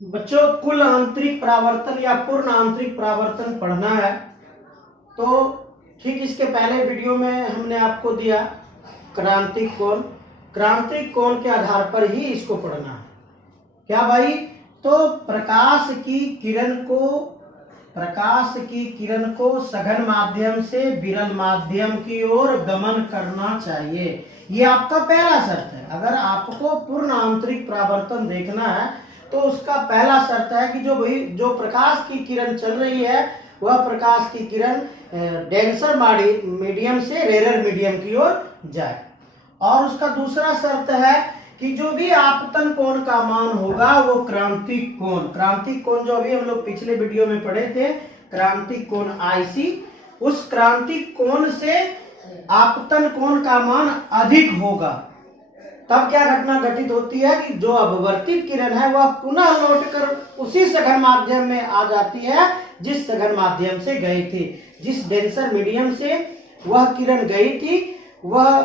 बच्चों कुल आंतरिक परावर्तन या पूर्ण आंतरिक परावर्तन पढ़ना है तो ठीक इसके पहले वीडियो में हमने आपको दिया क्रांतिक कोण। क्रांतिक कोण के आधार पर ही इसको पढ़ना है। क्या भाई? तो प्रकाश की किरण को सघन माध्यम से विरल माध्यम की ओर गमन करना चाहिए। ये आपका पहला शर्त है। अगर आपको पूर्ण आंतरिक परावर्तन देखना है तो उसका पहला शर्त है कि जो प्रकाश की किरण चल रही है वह प्रकाश की किरण डेंसर मीडियम से रेरर मीडियम की ओर जाए। और उसका दूसरा शर्त है कि जो भी आपतन कोण का मान होगा वो क्रांतिक कोण जो अभी हम लोग पिछले वीडियो में पढ़े थे, क्रांतिक कोण आईसी, उस क्रांतिक कोण से आपतन कोण का मान अधिक होगा। तब क्या घटना घटित होती है कि जो अपवर्तित किरण है वह पुनः लौटकर उसी सघन माध्यम में आ जाती है जिस सघन माध्यम से गई थी। जिस डेंसर मीडियम से वह किरण गई थी वह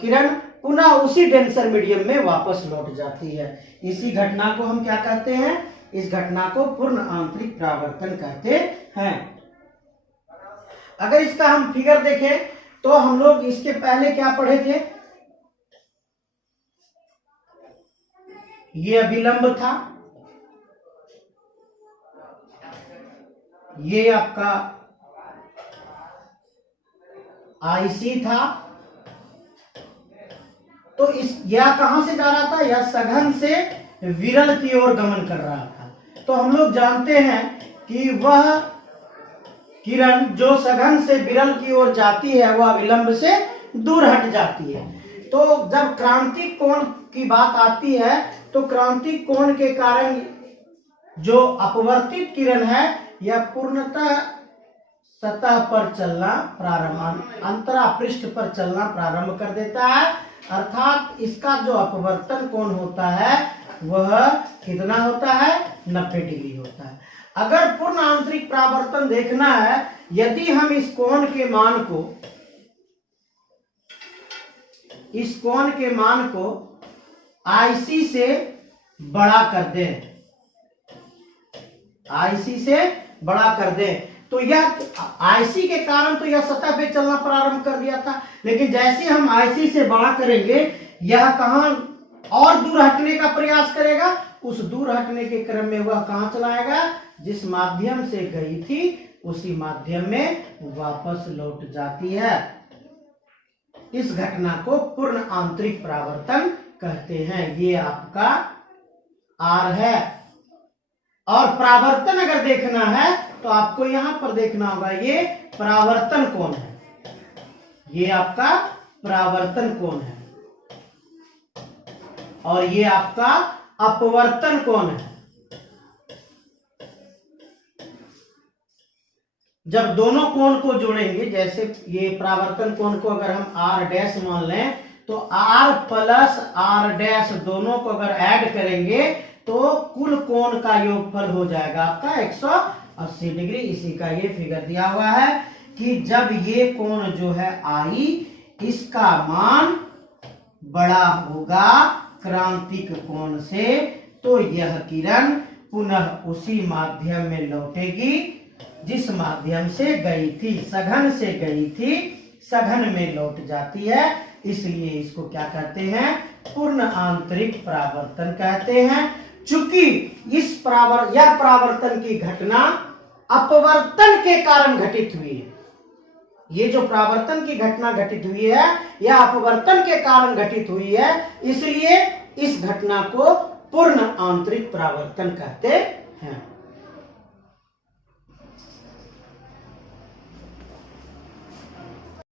किरण पुनः उसी डेंसर मीडियम में वापस लौट जाती है। इसी घटना को हम क्या कहते हैं? इस घटना को पूर्ण आंतरिक परावर्तन कहते हैं। अगर इसका हम फिगर देखें तो हम लोग इसके पहले क्या पढ़े थे? ये अभिलंब था, ये आपका आईसी था। तो यह कहां से जा रहा था? यह सघन से विरल की ओर गमन कर रहा था। तो हम लोग जानते हैं कि वह किरण जो सघन से विरल की ओर जाती है वह विलंब से दूर हट जाती है। तो जब क्रांतिक कोण की बात आती है तो क्रांतिक कोण के कारण जो अपवर्तित किरण है यह पूर्णतः सतह पर चलना अंतरा पृष्ठ पर चलना प्रारंभ कर देता है। अर्थात इसका जो अपवर्तन कोण होता है वह कितना होता है? 90 डिग्री होता है। अगर पूर्ण आंतरिक परावर्तन देखना है, यदि हम इस कोण के मान को आईसी से बड़ा कर दें तो यह आईसी के कारण तो यह सतह पे चलना प्रारंभ कर दिया था, लेकिन जैसे हम आईसी से बड़ा करेंगे यह कहां और दूर हटने का प्रयास करेगा। उस दूर हटने के क्रम में वह कहां चलाएगा? जिस माध्यम से गई थी उसी माध्यम में वापस लौट जाती है। इस घटना को पूर्ण आंतरिक परावर्तन कहते हैं। ये आपका आर है। और परावर्तन अगर देखना है तो आपको यहां पर देखना होगा, ये परावर्तन कोण है। ये आपका परावर्तन कोण है और ये आपका अपवर्तन कोण है। जब दोनों कोण को जोड़ेंगे, जैसे ये परावर्तन कोण को अगर हम आर डैश मान लें तो आर प्लस आर डैश दोनों को अगर ऐड करेंगे तो कुल कोण का योगफल हो जाएगा आपका 180 डिग्री। इसी का ये फिगर दिया हुआ है कि जब ये कोण जो है आई, इसका मान बड़ा होगा क्रांतिक कोण से, तो यह किरण पुनः उसी माध्यम में लौटेगी जिस माध्यम से गई थी, सघन से गई थी, सघन में लौट जाती है। इसलिए इसको क्या कहते हैं? पूर्ण आंतरिक परावर्तन कहते हैं। चूंकि यह परावर्तन की घटना अपवर्तन के कारण घटित हुई है। ये जो परावर्तन की घटना घटित हुई है यह अपवर्तन के कारण घटित हुई है, इसलिए इस घटना को पूर्ण आंतरिक परावर्तन कहते